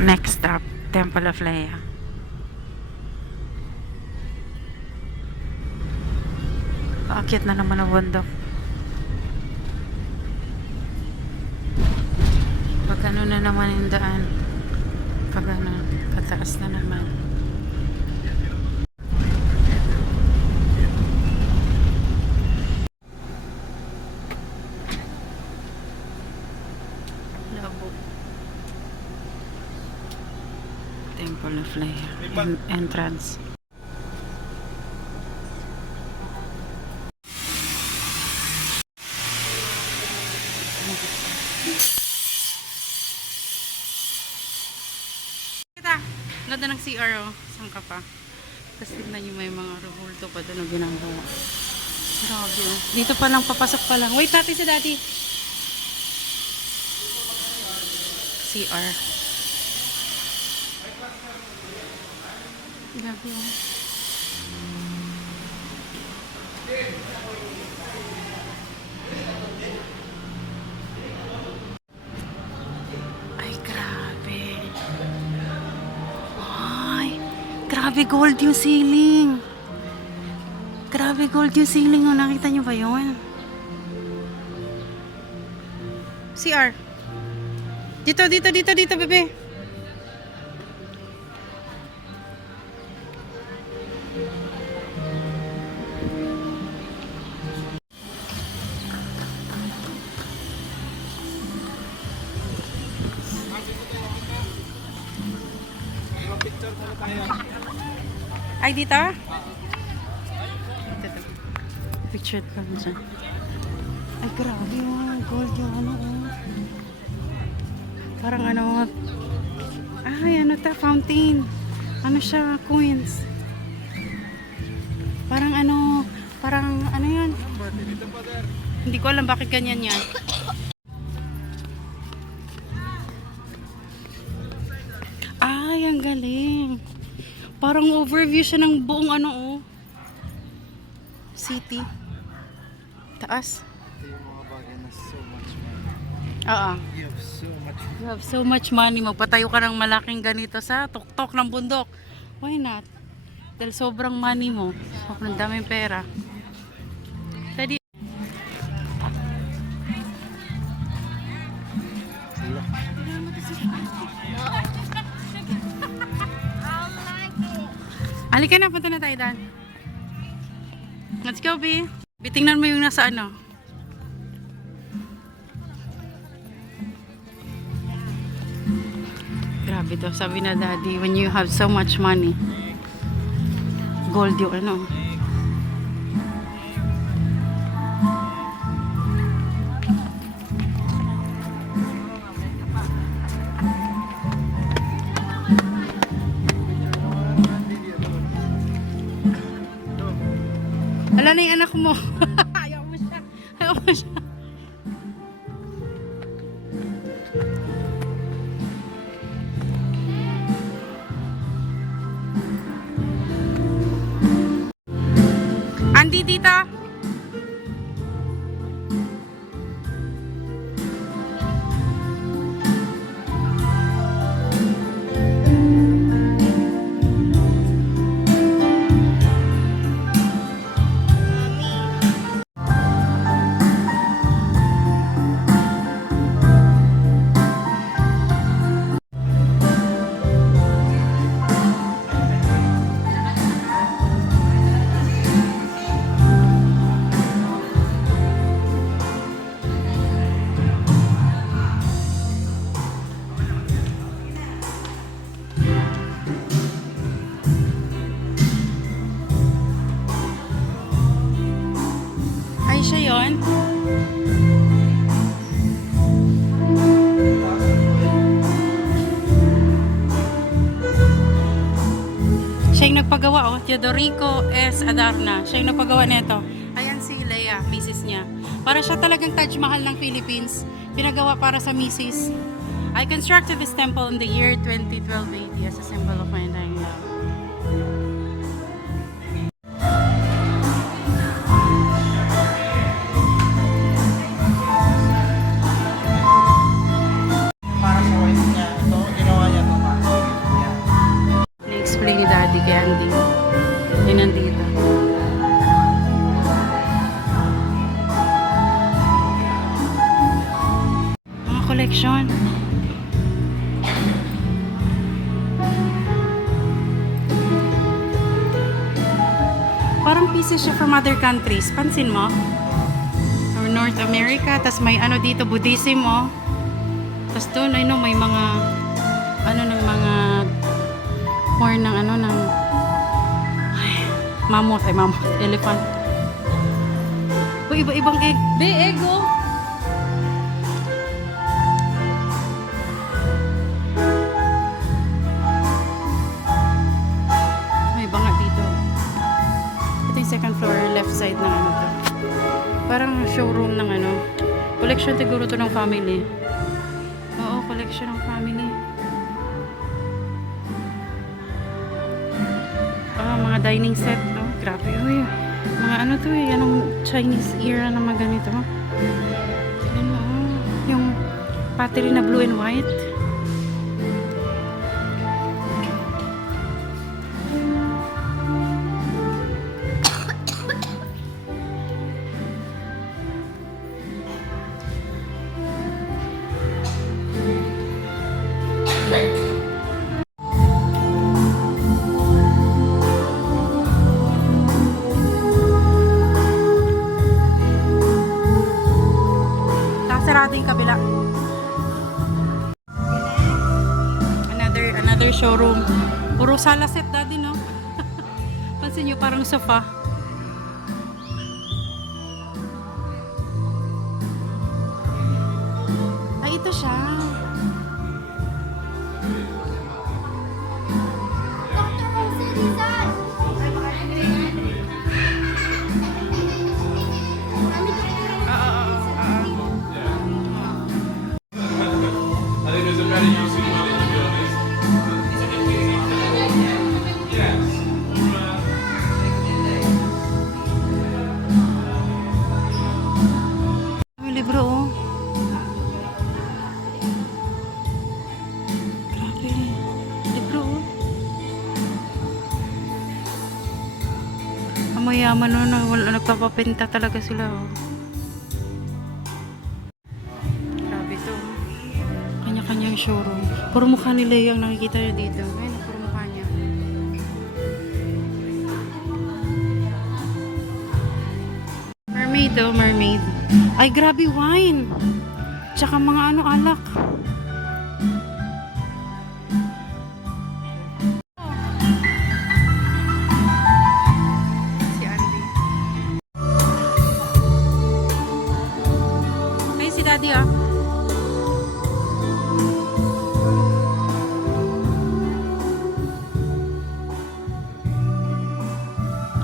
Next stop, Temple of Leia. Paakyat na naman ang bundok. Pag ano na naman yung daan. Pag ano, pataas na naman. Labo. Temple of Leia. Entrance. Kita, ganda ng CR oh. Saan ka pa? Tapos tignan nyo may mga rehulto pa doon na ginagawa. Grabe oh. Dito pa lang, papasok pa lang. Wait natin si daddy. CR. Grabe oh. Ay, grabe. Ay, grabe gold yung ceiling. Grabe gold yung ceiling. Oh, nakita nyo ba yun? CR. Dito, bebe. Ay, dito? Dito. Picture kami dyan. Ay, grabe yung gold yung ano, oh. Parang ano, ay, ano ta, fountain. Ano siya, coins. Parang ano yan. Hindi ko alam bakit ganyan yan. Ay, ang galing. Parang overview siya ng buong ano, oh. City. Taas. Oo. You have so much money. Magpatayo ka ng malaking ganito sa tuktok ng bundok. Why not? Dahil sobrang money mo. Sobrang daming pera. Pwede. Halika na, punta na tayo Dan. Let's go, B. Bitingnan mo yung nasa ano. Grabe to, sabi na daddy, when you have so much money. Gold yung ano. Wala na yung anak mo. Ayaw mo siya. Ayaw mo siya. Andi dito. Ay, siya yun. Siya yung nagpagawa, oh. Teodorico S. Adarna. Siya yung nagpagawa nito. Ayan si Leia, misis niya. Para siya talagang Taj Mahal ng Philippines. Pinagawa para sa misis. I constructed this temple in the year 2012 AD as a symbol of my dying love. Para sa wife niya, ito, ginawa niya ito. collection. Parang pieces siya from other countries. Pansin mo? Or North America. Tas may ano dito, Buddhism, oh. Tas doon, I know, may mga ano ng mga more ng ano ng mammoth, elephant. O iba-ibang egg. Ego. May banga dito. Ito yung second floor, left side ng ano to. Parang showroom ng ano. Collection siguro to ng family. Oo, collection ng family. Mga dining set, no? Grabe, uy. Mga ano to eh, anong Chinese era na mga ganito. Ano, yung pottery na blue and white. Sarado yung kabila. Another showroom. Puro sala set daddy, no? Pansin nyo, parang sofa. Ay, ito siya. Libro, oh. Grabe. Libro, oh. Ang mayaman, oh. Nagpapapinta talaga sila, oh. Grabe to. Kanya-kanyang showroom. Puro mukha ni Leia ang nakikita nyo dito. Ayun, puro mukha niya. Mermaid, oh. Mermaid. Ay, grabe, wine. Tsaka mga ano, alak. Si Andy. Ay, si Daddy, ah.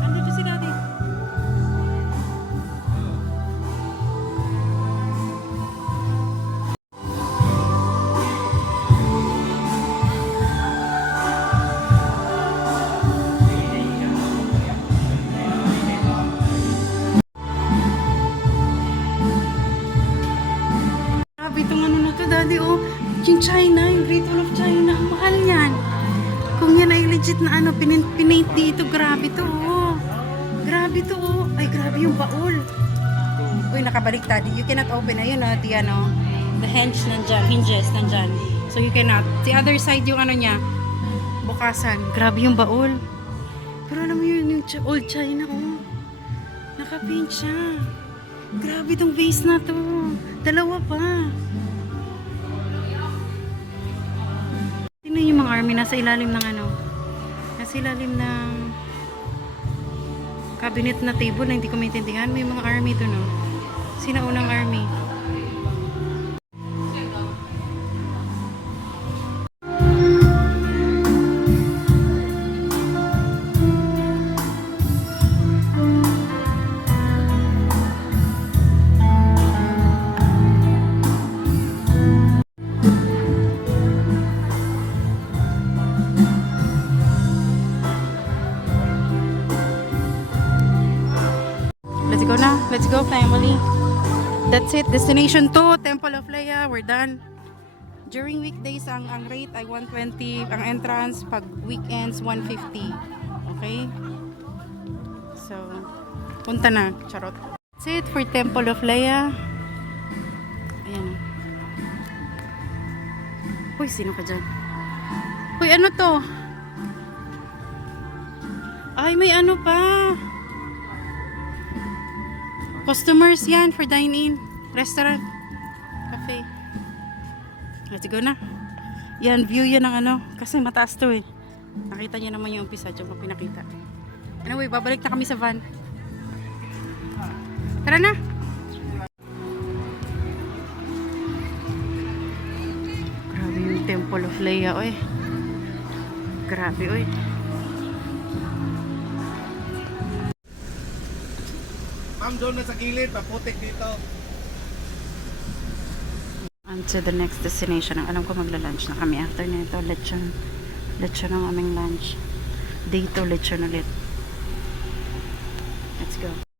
Andito si Daddy. Itong ano na to, Daddy, oh. Yung China, yung Great Wall of China. Ang mahal yan. Kung yan ay legit na ano, pinaint dito. Grabe to, oh. Grabe to, oh. Ay, grabe yung baul. Uy, nakabalik, Daddy. You cannot open. Ayun, oh, the ano. The hinges nandyan. So, you cannot. The other side yung ano niya. Bukasan. Grabe yung baul. Pero alam mo yun, yung old China, oh. Nakapaint siya. Grabe tong vase na to. Dalawa pa. Tingnan yung mga army nasa ilalim ng ano. Nasa ilalim ng cabinet na table na hindi ko maintindihan. May mga army doon, no? Sinaunang army. Let's go na. Let's go, family. That's it. Destination 2, Temple of Leia. We're done. During weekdays, ang rate ay 120. Ang entrance, pag weekends, 150. Okay? So, punta na. Charot. That's it for Temple of Leia. Ayan. Uy, sino ka dyan? Uy, ano to? Ay, may ano pa. Customers yan for dine-in. Restaurant. Cafe. Let's go na. Yan, view yan ng ano. Kasi mataas to eh. Nakita niyo naman yung umpisa. Diyan ko pinakita. Anyway, babalik na kami sa van. Tara na. Grabe yung Temple of Leia, oy. Grabe, oy. Ma'am, doon na sa gilid, paputik dito. On to the next destination. Ang alam ko magla-lunch na kami. After nito, lechon. Lechon ang aming lunch. Day 2, lechon ulit. Let's go.